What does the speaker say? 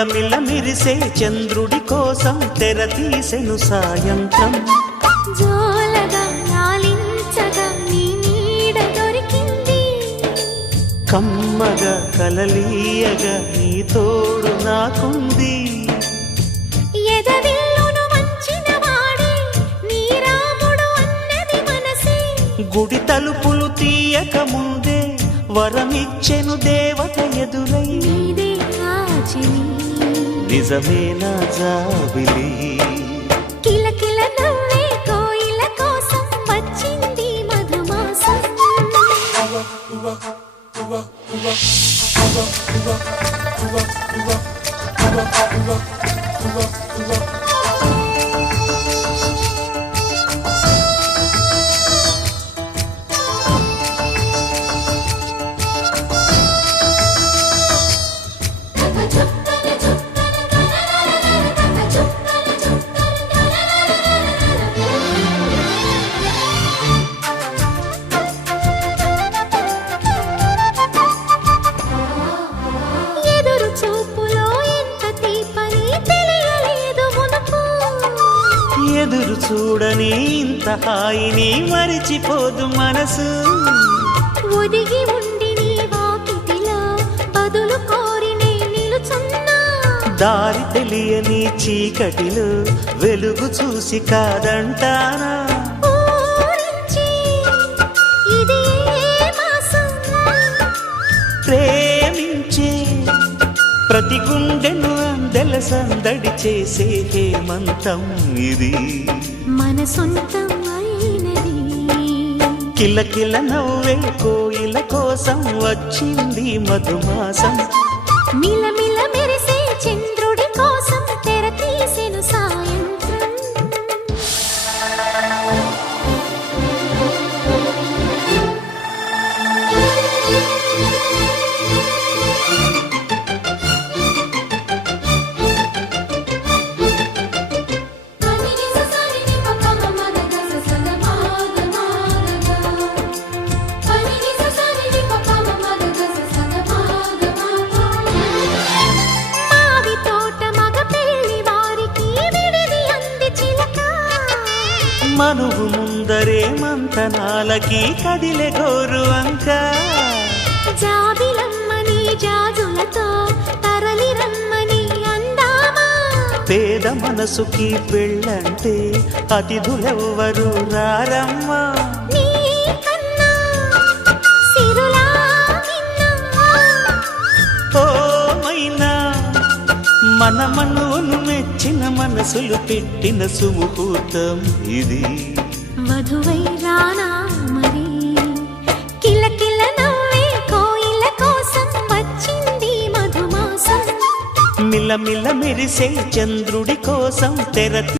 మిలమిల మిరిసే చంద్రుడి కోసం తెర తీసెను సాయంత్రం. జోలగా లాలించగా నీ నీడ దొరికింది, కమ్మగా కలలీయగా నీ తోడు నాకుంది. ఎదవిల్లును వంచిన వాడే నీ రాముడు అన్నది మనసే, గుడి తలుపులు తీయక ముందే వరమిచ్చెను దేవత ఎదురై. నీదే ఆచిని నిజమేనా జాబిలి, కిలకిల నవ్వే కోయిల కోసం వచ్చింది మధుమాసం. ఎదురు చూపులో ఎంత తీపని తెలియలేదు మునుపు, ఎదురు చూడని ఇంత హాయిని మరిచిపోదు మనసు. ఒదిగి ఉండి నీ వాకిటిలో బదులు కోరి నే నిలుచున్నా, దారి తెలియని చీకటిలో వెలుగు చూసి కాదంటానా. ఊరించి ఇది ఏ మాసం, ప్రేమించే ప్రతి గుండెను అందెల సందడి చేసే హేమంతం ఇది. మన సొంతం అయినది, కిలకిల నవ్వే కోయిల కోసం వచ్చింది మధుమాసం. మిలమిల మెరిసే చంద్రుడి కోసం తెర తీసెను సాయంత్రం. మావి తోట మగ పెళ్లి వారికి విడిది అంది చిలక, మనువు ముందరే మంతనాలకి కదిలే గోరు అంక. జాబిలమ్మని జాజులతో తరలి రమ్మని అందామా, పేద మనసుకి పెళ్ళంటే అతిథులెవ్వరు రారమ్మా. నీ కన్నా సిరులా నిన్నా, ఓ మైనా మన మనువును మెచ్చిన మనసులు పెట్టిన సుముహూర్తం ఇది. వధువై రానా మరి, కిలకిల నవ్వే కోయిల కోసం వచ్చింది మధుమాసం. మిలమిల మెరిసే చంద్రుడి కోసం తెర